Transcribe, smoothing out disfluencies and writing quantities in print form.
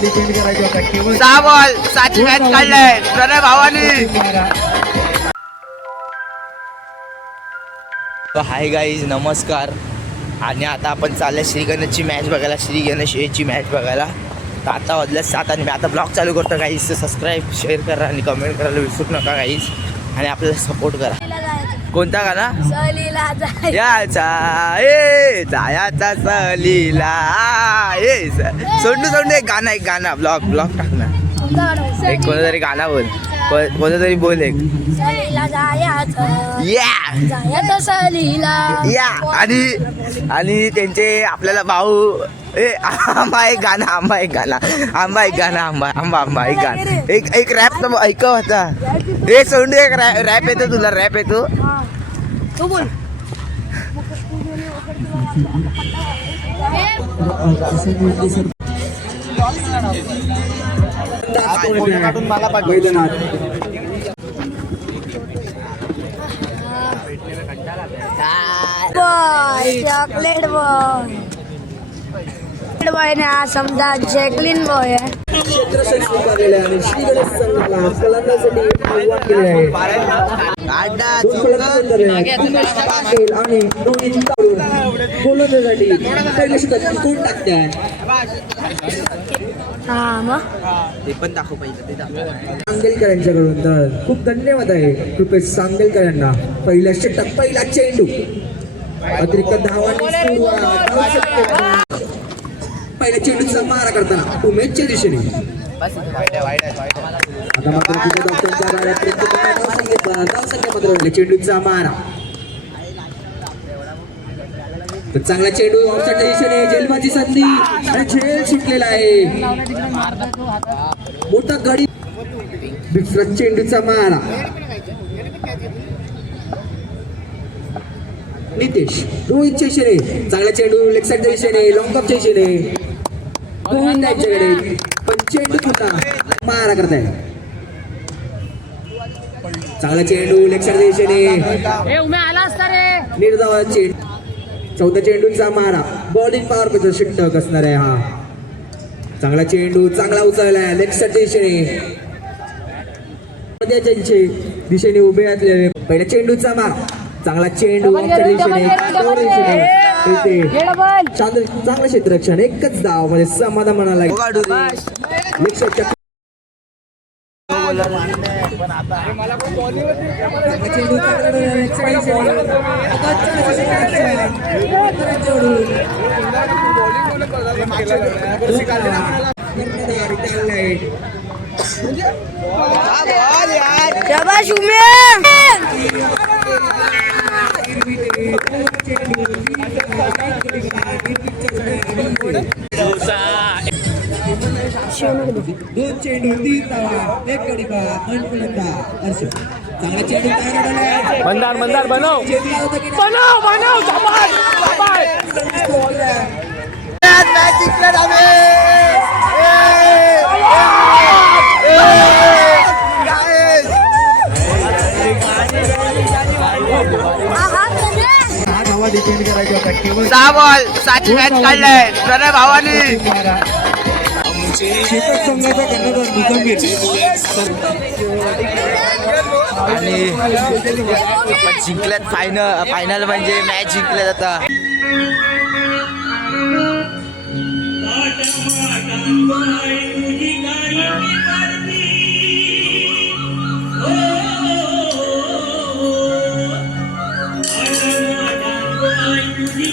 Depend करायचा होता केवळ 6 बॉल 6ची मॅच काढलाय प्रणय भावानी. हाय गाईज, नमस्कार. आणि आता आपण चाललं श्री गणेशची मॅच बघायला, श्री गणेशची मॅच बघायला. तर आता वाजल्या 7 आणि मी आता ब्लॉग चालू करतो गाईज. सबस्क्राईब शेअर करा आणि कमेंट करायला विसरू नका गाईज. आणि आपल्याला सपोर्ट करा. कोणता गाणा? याचा ए जायाचा सलीला ए सोडून एक गाणा ब्लॉग टाकणार. एक कोणतरी गाणं बोल, कोणतरी बोल एक. या आणि त्यांचे आपल्याला भाऊ आंबा एक गाणं एक रॅप तर ऐकव होता. एक सोडून एक रॅप येतो तुला, रॅप येतो तू बोल. मला चॉकलेट बॉय ने हा समजा जॅकलिन बॉय आहे. क्षेत्र स्वीकारलेले आहे आणि श्री गणेश संघाला फलंदाजीसाठी आव्हान केले आहे. आणि दोन्ही गोलंदाजीसाठी पहिले षटक कोण टाकते ते पण दाखव पाहिजे. सांगेलकरांच्याकडून तर खूप धन्यवाद आहे कृपेश सांगेलकरांना. पहिला षटक, पहिला चेंडू, अतिरिक्त धावांनी पहिल्या चेंडूचा मारा करताना उमेशच्या दिशेने. आता मात्र चेंडूचा मारा, चांगला चेंडू ऑफसाईडच्या दिशेने. झेलबाजी संधी आणि झेल सुटलेला आहे. मोठा गडी दुसरा चेंडूचा मारा. नितेश रोहितच्या दिशेने चांगला चेंडू लेग साईडच्या दिशेने, लॉंग ऑफच्या दिशेने गोविंद यांच्याकडे. पण चेंडू पुन्हा मारा करताय. चांगला चेंडू लेग साईडच्या दिशेने, निर्धाव चेंडू. 14 चेंडूंचा मारा. बॉलिंग पॉवर पेचा षटक असणार आहे हा. चांगला चेंडू, चांगला उचललाय लेग साईडच्या दिशेने. दिशेने उभे असलेले पहिल्या चेंडूचा मारा. चांगला चेंडू दिशेने, चांगलं क्षेत्ररक्षण. एकच धाव म्हणजे समाधान म्हणाला. दोन चेंडू, 3 धावा, 1 गडी बाद, 2 फलंदाज. चांगला चेंडू मंदार बनव. डिपेंड करायचा होता केवळ 6 बॉल 6ची मॅच काढलाय प्रणय भावानी. शेतक संघाचा कर्णधार निजामीर आणि आपण जिंकल्यात. फायनल म्हणजे मॅच जिंकल्यात आता. तुझी